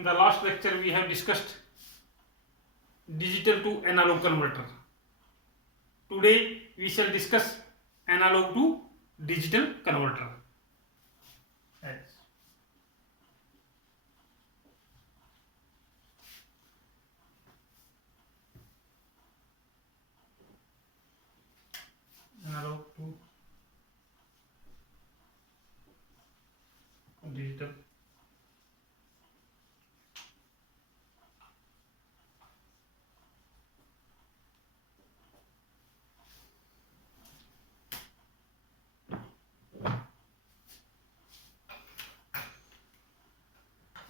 In the last lecture we have discussed digital to analog converter. Today we shall discuss analog to digital converter. Yes. Analog to digital.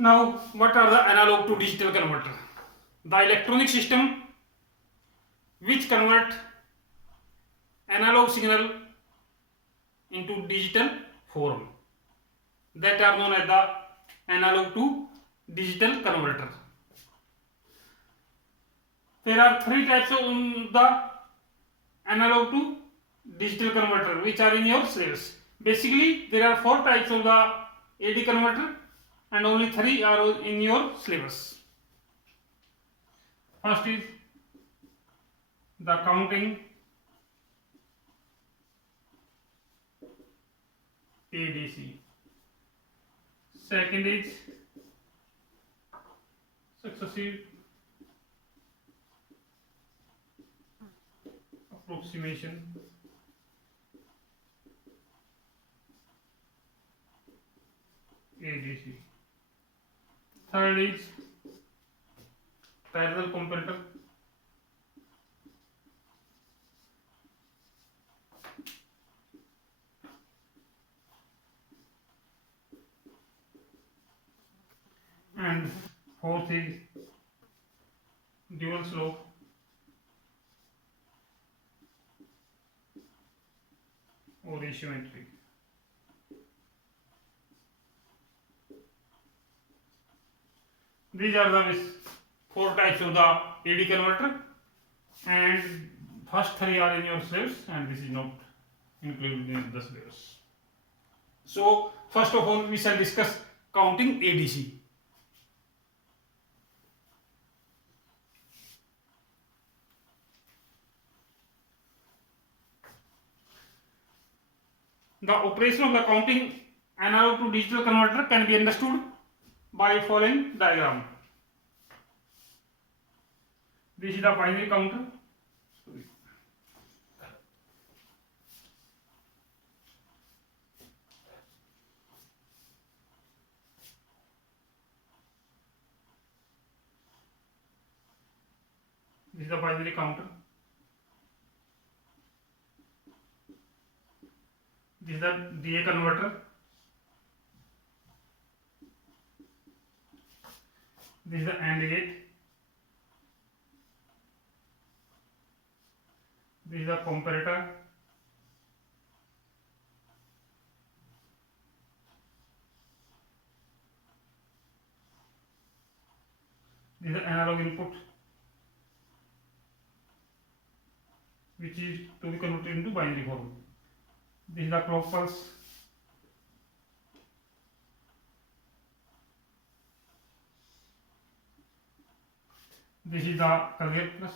Now, what are the analog to digital converter? The electronic system which convert analog signal into digital form, that are known as the analog to digital converter. There are three types of the analog to digital converter which are in your syllabus. Basically, there are four types of the AD converter and only three are in your syllabus. First is the counting ADC. Second is successive approximation. ADC. Third is parallel comparator. And fourth is dual slope. Or asymmetry. These are the four types of the AD converter, and first three are in your syllabus and this is not included in the syllabus. So first of all we shall discuss counting ADC. The operation of the counting analog to digital converter can be understood by following diagram. This is the binary counter. This is the binary counter. This is the DA converter. This is the AND gate. This is the comparator. This is the analog input, which is to be converted into binary form. This is the clock pulse. This is the Colgate plus.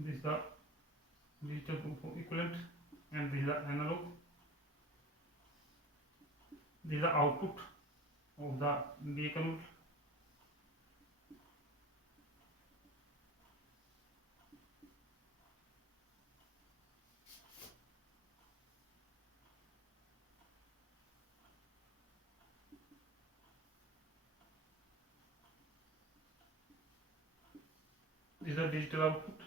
This is the digital equivalent, and this is the analog. This is the output of the DA converter. This is the digital output.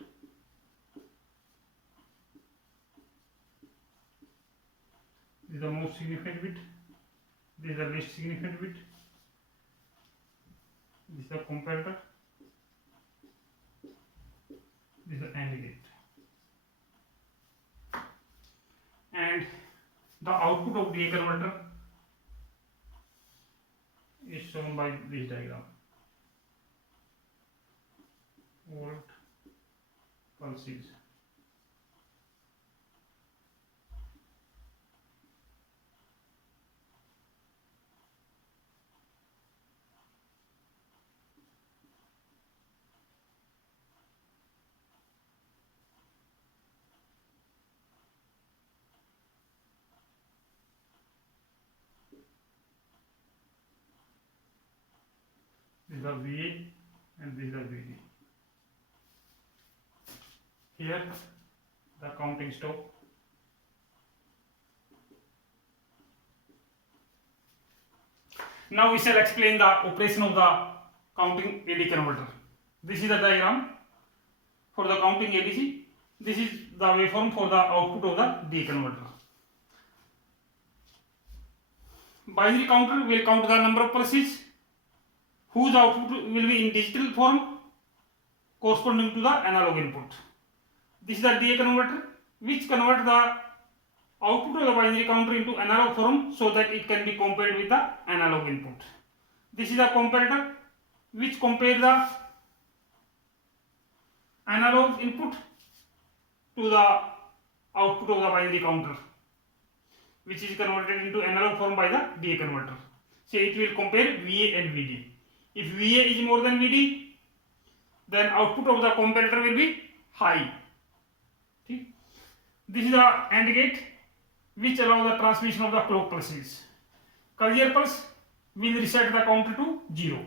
This is the most significant bit. This is the least significant bit. This is the comparator. This is the AND gate. And the output of DA converter is shown by this diagram. pulses. This is the VA and this is the VD. Here the counting stop. Now we shall explain the operation of the counting AD converter. This is the diagram for the counting ADC. This is the waveform for the output of the DA converter. Binary counter will count the number of pulses whose output will be in digital form corresponding to the analog input. This is the DA converter which converts the output of the binary counter into analog form so that it can be compared with the analog input. This is the comparator which compares the analog input to the output of the binary counter, which is converted into analog form by the DA converter. So it will compare VA and VD. If VA is more than VD, then output of the comparator will be high. This is the AND gate which allows the transmission of the clock pulses. Carrier pulse will reset the counter to 0.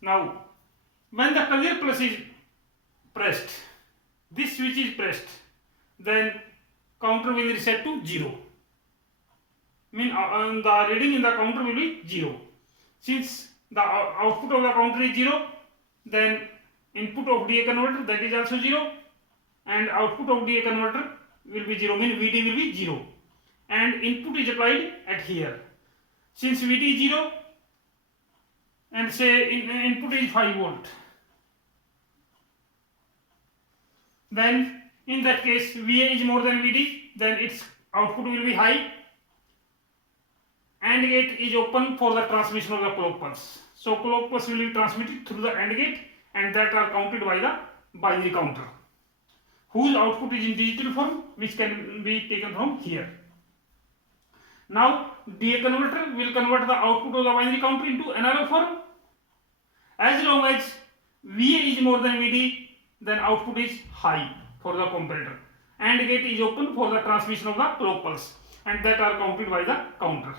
Now, when the carrier pulse is pressed, this switch is pressed, then counter will reset to 0. Mean the reading in the counter will be 0. Since the output of the counter is 0, then input of DA converter, that is also 0, and output of DA converter will be 0, mean VD will be 0, and input is applied at here. Since VD is 0 and say input is 5 volt, then in that case VA is more than VD, then its output will be high. AND gate is open for the transmission of the clock pulse. So clock pulse will be transmitted through the AND gate, and that are counted by the binary counter, whose output is in digital form, which can be taken from here. Now DA converter will convert the output of the binary counter into analog form. As long as VA is more than VD, then output is high for the comparator. AND gate is open for the transmission of the clock pulse, and that are counted by the counter.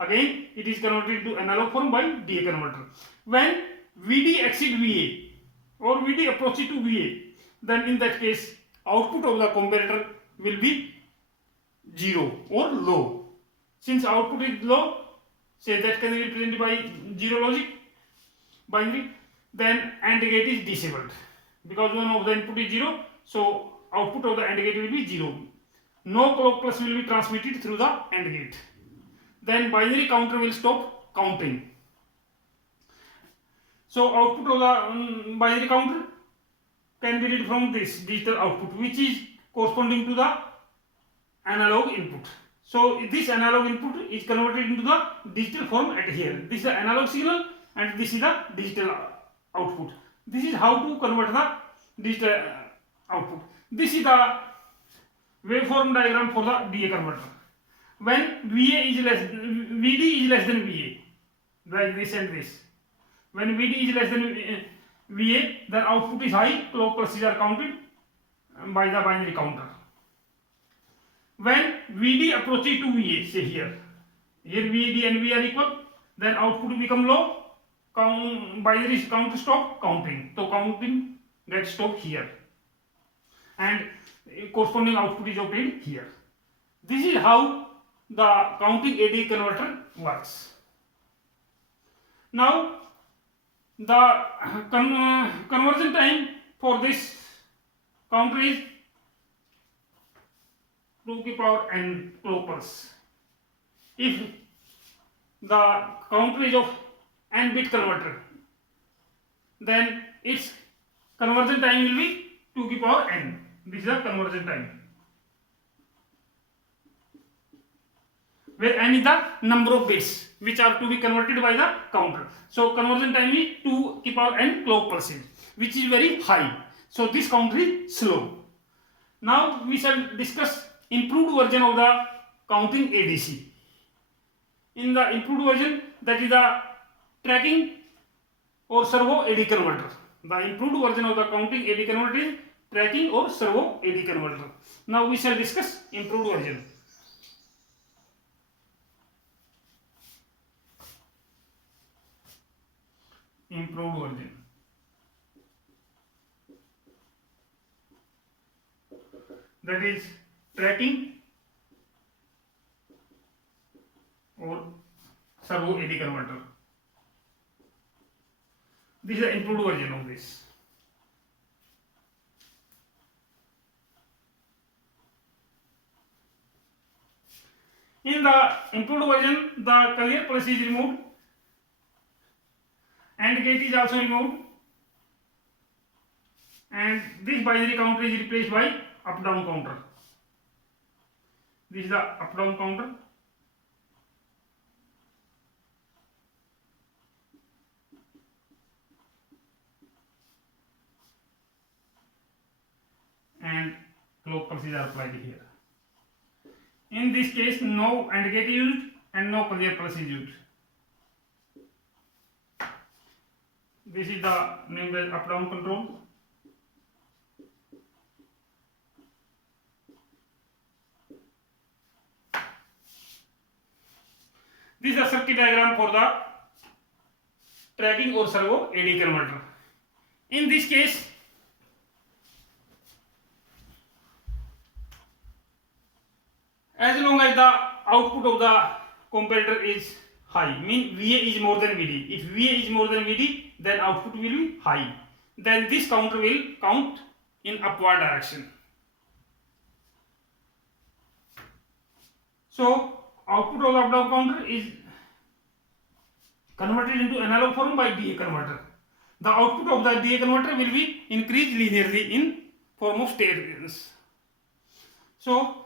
Again, it is converted to analog form by DA converter. When VD exceeds VA or VD approaches to VA, then in that case output of the comparator will be 0 or low. Since output is low, say that can be represented by 0 logic binary, then AND gate is disabled because one of the input is 0, so output of the AND gate will be 0. No clock pulse will be transmitted through the AND gate. Then binary counter will stop counting. So output of the binary counter can be read from this digital output, which is corresponding to the analog input. So this analog input is converted into the digital form at here. This is the analog signal and this is the digital output. This is how to convert the digital output. This is the waveform diagram for the DA converter. When VD is less than VA, like this and this. When VD is less than VA, then output is high, clock pulses are counted by the binary counter. When VD approaches to VA, say here VD and VA are equal, then output will become low, binary counter stop counting. So counting gets stopped here, and corresponding output is obtained here. This is how the counting AD converter works. Now the conversion time for this counter is 2 to the power n clock pulse. If the counter is of n bit converter, then its conversion time will be 2 to the power n. This is the conversion time, where n is the number of bits which are to be converted by the counter. So conversion time is 2 to the power n clock pulses, which is very high. So this counter is slow. Now we shall discuss improved version of the counting ADC. In the improved version, that is the tracking or servo AD converter. The improved version of the counting AD converter is tracking or servo AD converter. Now we shall discuss improved version. Improved version. That is tracking or servo AD converter. This is the improved version of this. In the improved version, the carrier plus is removed and gate is also removed, and this binary counter is replaced by up down counter. This is the up down counter. And clock pulses are applied here. In this case, no AND gate is used and no carrier pulse is used. This is the named as up down control. This is the circuit diagram for the tracking or servo AD converter. In this case, as long as the output of the comparator is high, mean VA is more than VD. If VA is more than VD, then output will be high. Then this counter will count in upward direction. So output of the up down counter is converted into analog form by DA converter. The output of the DA converter will be increased linearly in form of staircase. So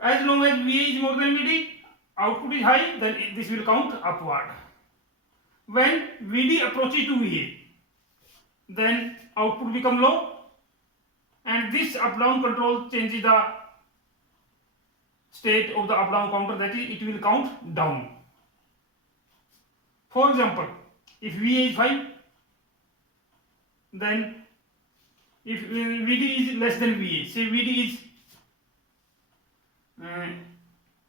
as long as VA is more than VD, output is high, then this will count upward. When VD approaches to VA, then output become low, and this up down control changes the state of the up down counter, that is, it will count down. For example, if VA is 5, then if VD is less than VA, say VD is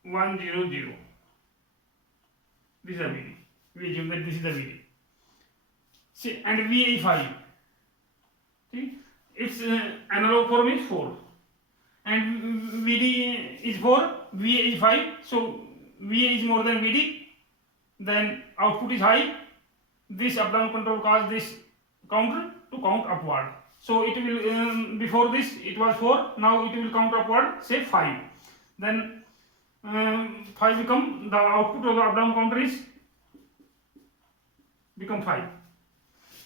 100, this is the VD. We assume that this is the VD. See, and VA is 5. See, its analog form is 4, and VD is 4, VA is 5. So VA is more than VD, then output is high. This up down control causes this counter to count upward. So it will before this it was 4, now it will count upward, say 5. Then 5 become the output of the up down counter is become 5.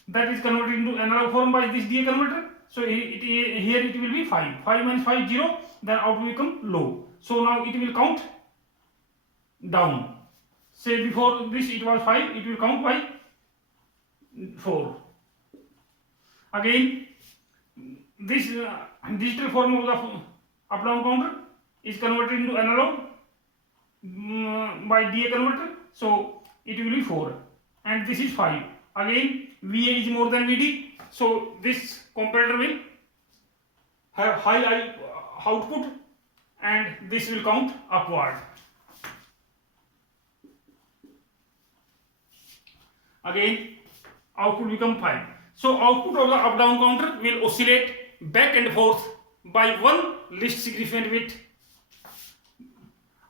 That is converted into analog form by this DA converter. So here it will be 5. 5 minus 5 0. Then output will become low. So now it will count down. Say before this it was 5. It will count by 4. Again, this digital form of the up down counter is converted into analog by DA converter. So it will be 4. And this is 5. Again, VA is more than VD, so this comparator will have high output, and this will count upward. Again, output become 5. So output of the up down counter will oscillate back and forth by one least significant bit.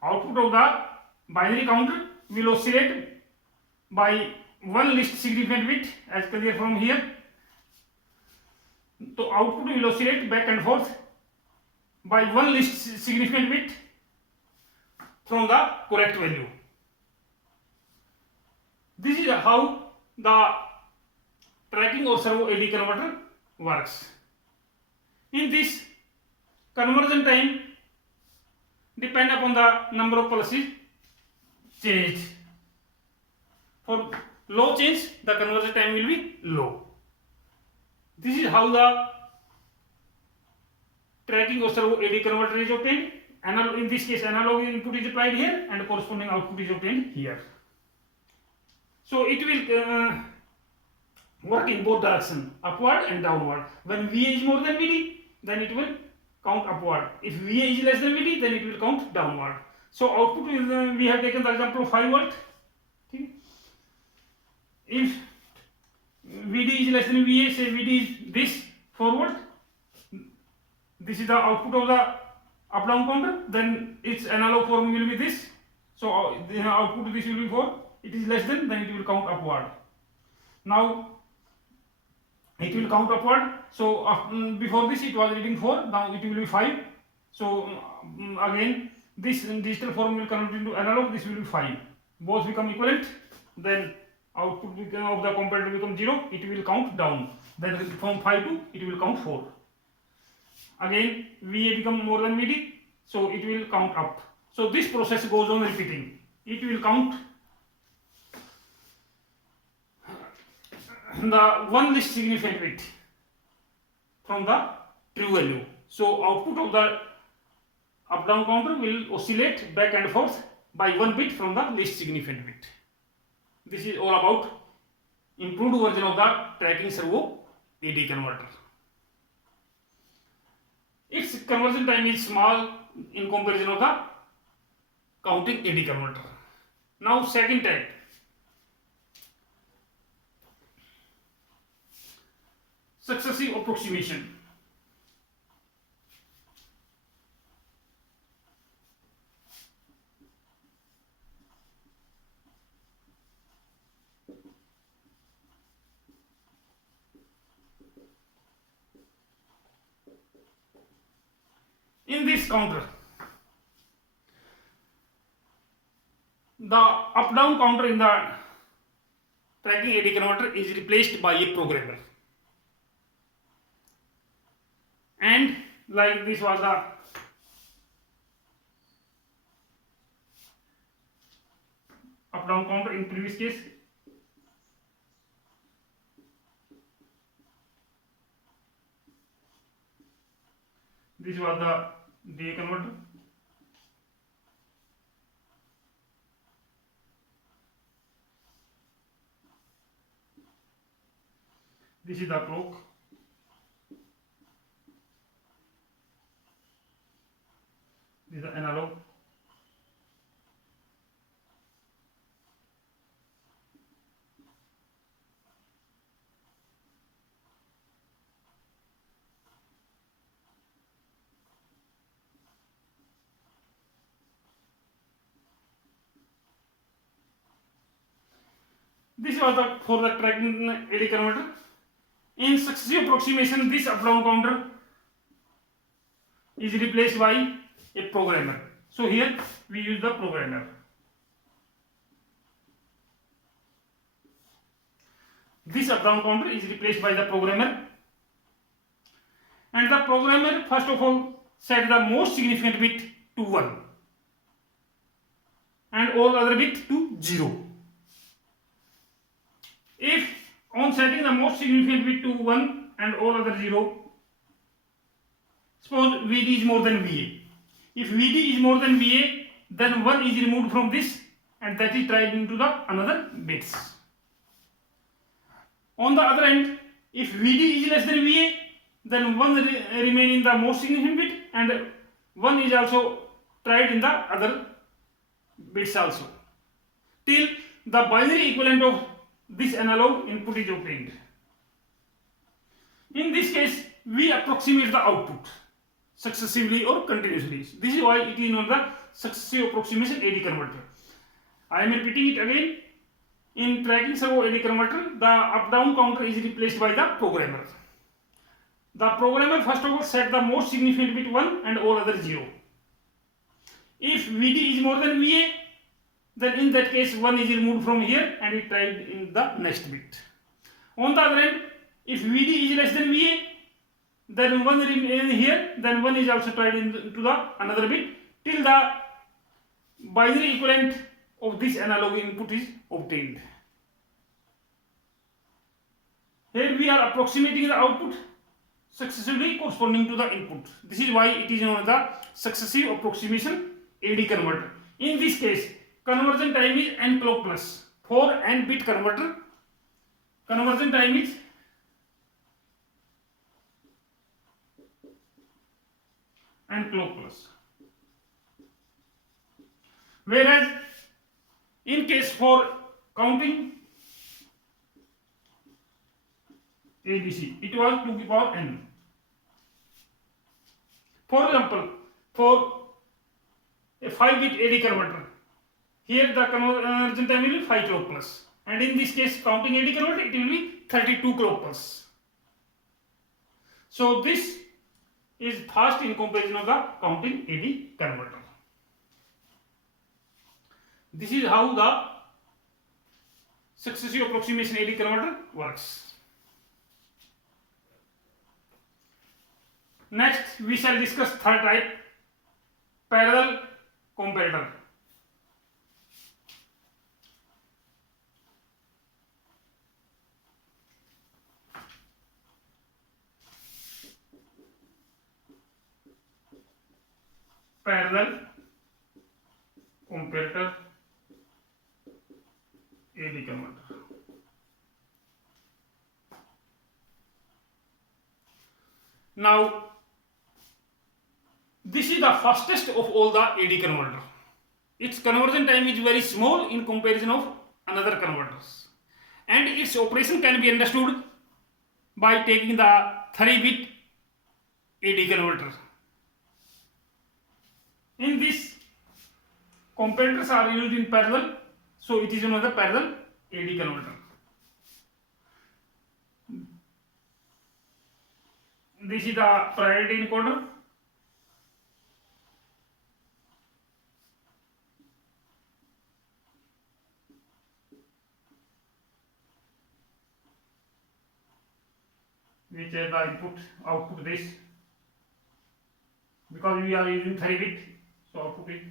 Output of the binary counter will oscillate by one least significant bit, as clear from here. So output will oscillate back and forth by one least significant bit from the correct value. This is how the tracking or servo AD converter works. In this, conversion time depend upon the number of pulses changed. For low change, the conversion time will be low. This is how the tracking or servo AD converter is obtained. In this case, analog input is applied here and corresponding output is obtained here. So it will work in both direction, upward and downward. When VA is more than VD, then it will count upward. If VA is less than VD, then it will count downward. So output will, we have taken the example of 5 volt. Okay. If VD is less than VA, say VD is this 4 volt, this is the output of the up down counter, then its analog form will be this. So the output this will be 4. It is less than, then it will count upward. Now it will count upward. So before this it was reading 4, now it will be 5. So again this digital form will convert into analog, this will be 5. Both become equivalent, then output of the comparator become 0, it will count down. Then from 5 to it will count 4. Again VA become more than VD, so it will count up. So this process goes on repeating. It will count the one least significant bit from the true value. So output of the up down counter will oscillate back and forth by 1 bit from the least significant bit. This is all about improved version of the tracking servo AD converter. Its conversion time is small in comparison of the counting AD converter. Now second type, successive approximation. In this counter, the up down counter in the tracking AD converter is replaced by a programmer, and like this was the up down counter in previous case. This was the DA converter. This is the clock. This is the analog. This was the for the tracking AD converter. In successive approximation, this up down counter is replaced by a programmer. So here we use the programmer. This up down counter is replaced by the programmer, and the programmer first of all set the most significant bit to 1 and all other bit to 0. If on setting the most significant bit to 1 and all other 0, suppose VD is more than VA. If VD is more than VA, then 1 is removed from this and that is tried into the another bits. On the other end, if VD is less than VA, then 1 remain in the most significant bit and 1 is also tried in the other bits also, till the binary equivalent of this analog input is obtained. In this case, we approximate the output successively or continuously. This is why it is known the successive approximation AD converter. I am repeating it again. In tracking servo AD converter, the up down counter is replaced by the programmer. The programmer first of all set the most significant bit 1 and all other 0. If VD is more than VA, then in that case 1 is removed from here and it tried in the next bit. On the other end, if VD is less than VA, then 1 remain here, then 1 is also tried into the another bit till the binary equivalent of this analog input is obtained. Here we are approximating the output successively corresponding to the input. This is why it is known as the successive approximation AD converter. In this case, conversion time is n clock plus. For n bit converter, conversion time is n clock plus. Whereas in case for counting ADC, it was 2 to the power n. For example, for a 5-bit AD converter, here the conversion time will be 5 clock plus, and in this case counting AD converter it will be 32 clock plus. So this is fast in comparison of the counting AD converter. This is how the successive approximation AD converter works. Next, we shall discuss third type, parallel comparator. Parallel comparator AD converter. Now, this is the fastest of all the AD converter. Its conversion time is very small in comparison of another converters, and its operation can be understood by taking the 3-bit AD converter. In this, comparators are used in parallel, so it is known as the parallel AD converter. This is the priority encoder. Which is the input, output this, because we are using 3-bit, so output is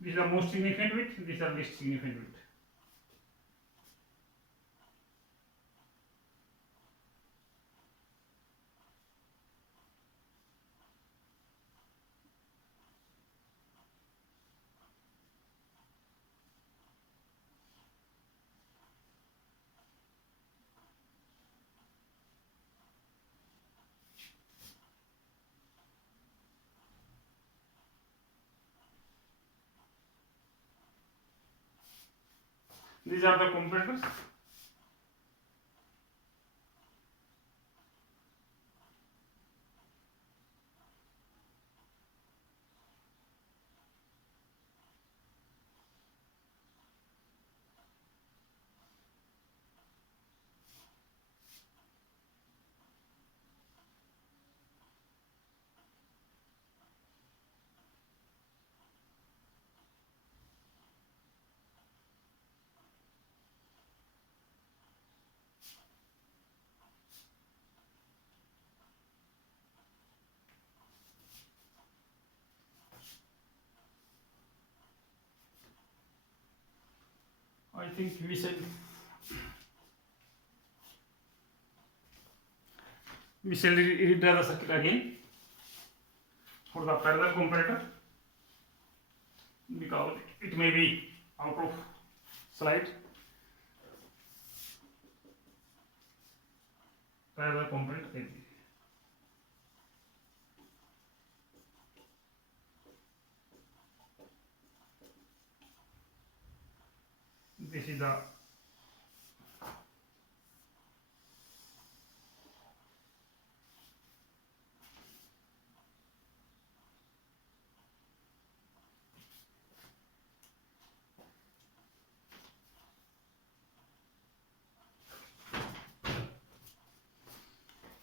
this is the most significant bit, these are least significant bit. These are the comparators. I think we shall redraw the circuit again for the parallel comparator, because it may be out of slide. Parallel comparator. This is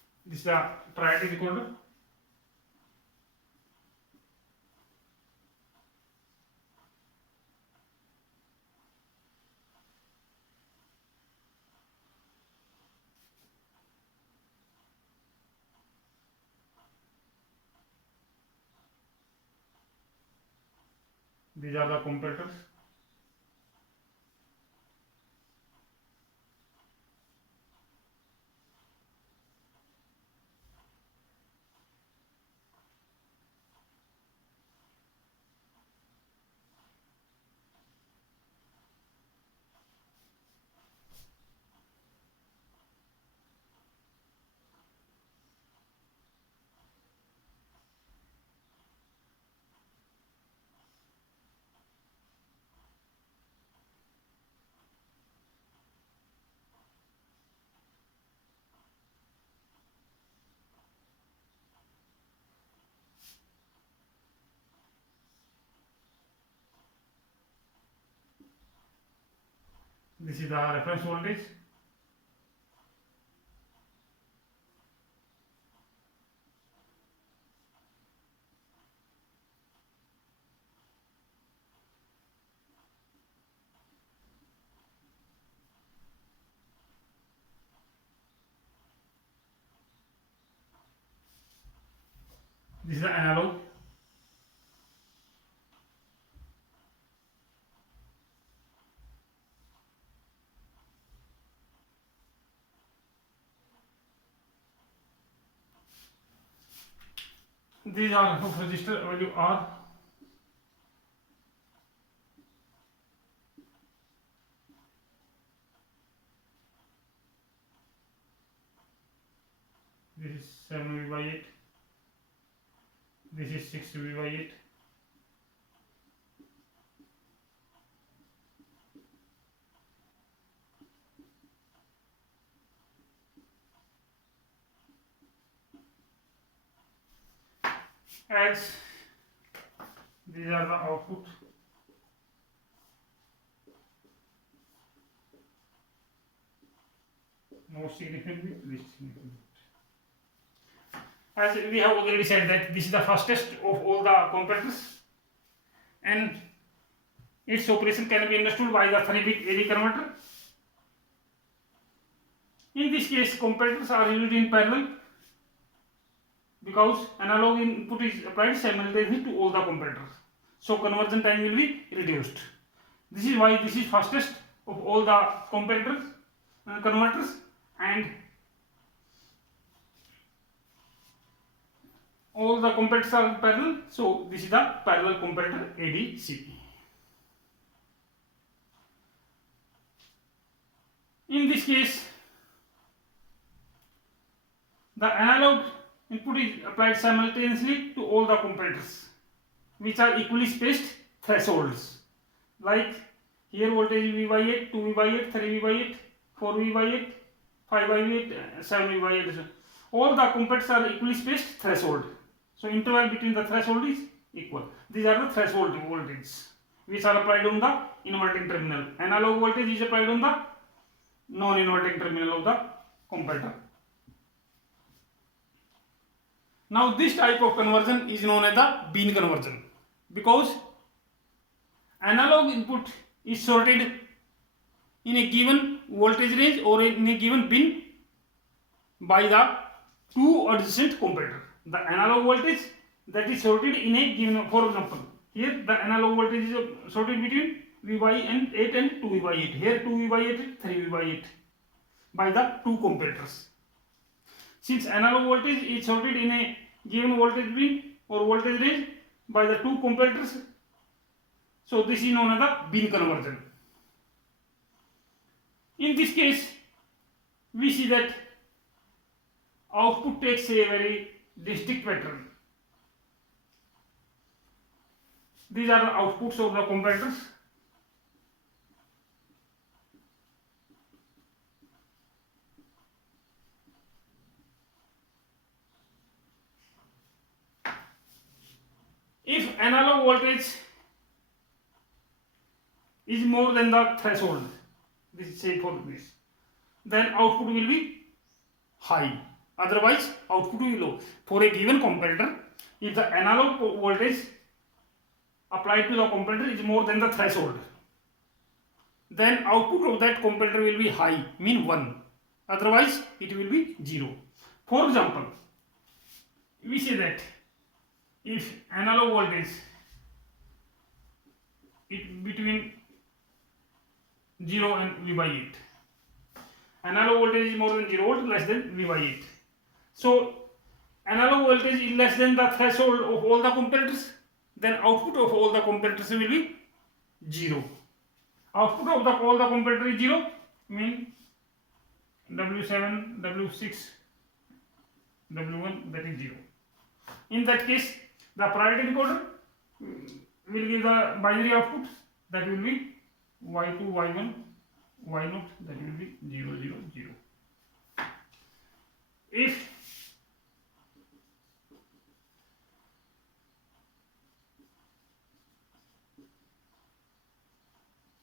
the priority recorder. These are the comparators. This is the reference voltage. This is the analog. These are of resistor value R. This is 7 V by 8. This is 6 V by 8. As these are the output. Most significantly, this significant. As we have already said that this is the fastest of all the comparators, and its operation can be understood by the 3-bit AD converter. In this case, comparators are used in parallel because analog input is applied simultaneously to all the comparators, so conversion time will be reduced. This is why this is fastest of all the comparators converters, and all the comparators are parallel, so this is the parallel comparator ADC. In this case, the analog input is applied simultaneously to all the comparators, which are equally spaced thresholds. Like here voltage V by 8, 2 V by 8, 3 V by 8, 4 V by 8, 5 by 8, 7 V by 8. All the comparators are equally spaced threshold. So interval between the threshold is equal. These are the threshold voltages which are applied on the inverting terminal. Analog voltage is applied on the non-inverting terminal of the comparator. Now this type of conversion is known as the bin conversion, because analog input is sorted in a given voltage range or in a given bin by the two adjacent comparator. The analog voltage that is sorted in a given, for example, here the analog voltage is sorted between V by 8 and 2 V by 8. Here 2 V by 8, 3 V by 8 by the two comparators. Since analog voltage is sorted in a given voltage bin or voltage range by the two comparators, so this is known as the bin conversion. In this case, we see that output takes a very distinct pattern. These are the outputs of the comparators. If analog voltage is more than the threshold, this is say for this, then output will be high. Otherwise, output will be low. For a given comparator, if the analog voltage applied to the comparator is more than the threshold, then output of that comparator will be high, mean 1. Otherwise, it will be 0. For example, we say that if analog voltage is between 0 and V by 8, analog voltage is more than 0 volt, less than V by 8. So analog voltage is less than the threshold of all the comparators, then output of all the comparators will be 0. Output of all the comparator is 0, mean W7, W6, W1, that is 0. In that case, the priority encoder will give the binary output, that will be Y2, Y1, Y0, that will be 0, 0, 0. If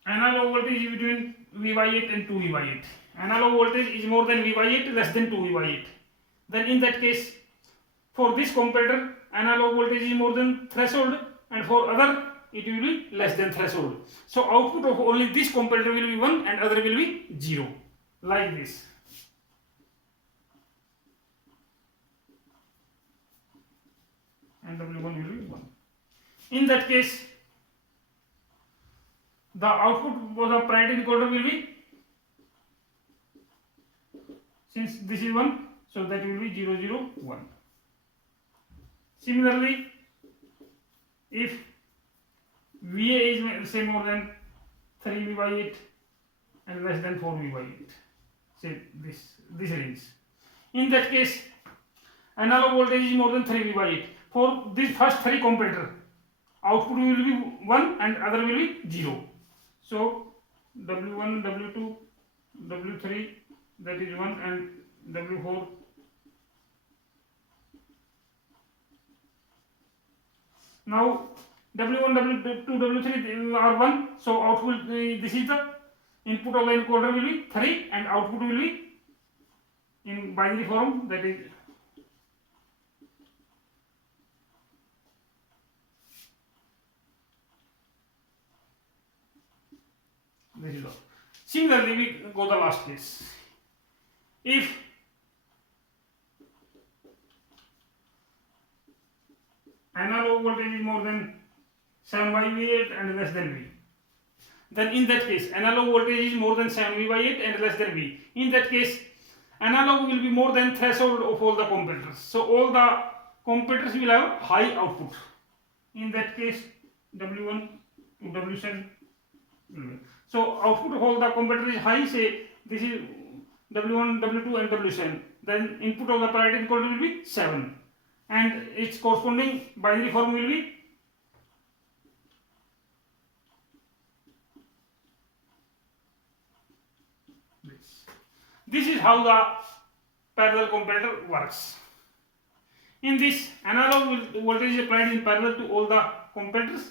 analog voltage is between V by 8 and 2 V by 8. Analog voltage is more than V by 8, less than 2 V by 8. Then in that case, for this comparator, analog voltage is more than threshold, and for other it will be less than threshold. So output of only this comparator will be 1 and other will be 0, like this. And W1 will be 1. In that case, the output for the parity recorder will be, since this is 1, so that will be 0 0 1. Similarly, if VA is say more than 3 V by 8 and less than 4 V by 8, say this range, in that case analog voltage is more than 3 V by 8. For this first 3 comparator, output will be 1 and other will be 0. So W1, W2, W3, that is 1, and W4. Now W1, W2, W3 are 1, so output, this is the input of the encoder will be 3 and output will be in binary form, that is this is all. Similarly, we go the last case. If analog voltage is more than 7 by V8 and less than V, then in that case analog voltage is more than 7 V by 8 and less than V. In that case, analog will be more than threshold of all the comparators. So all the comparators will have high output. In that case, W1 to W7 will be. So output of all the comparators is high. Say this is W1, W2 and W7. Then input of the parity recorder will be 7, and its corresponding binary form will be this. This is how the parallel comparator works. In this, analog voltage is applied in parallel to all the comparators,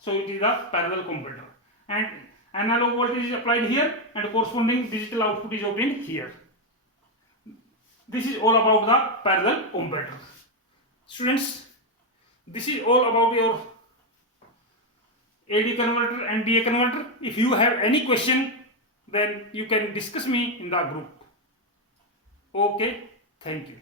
so it is a parallel comparator, and analog voltage is applied here and corresponding digital output is obtained here. This is all about the parallel comparator. Students, this is all about your AD converter and DA converter. If you have any question, then you can discuss me in the group. Okay, thank you.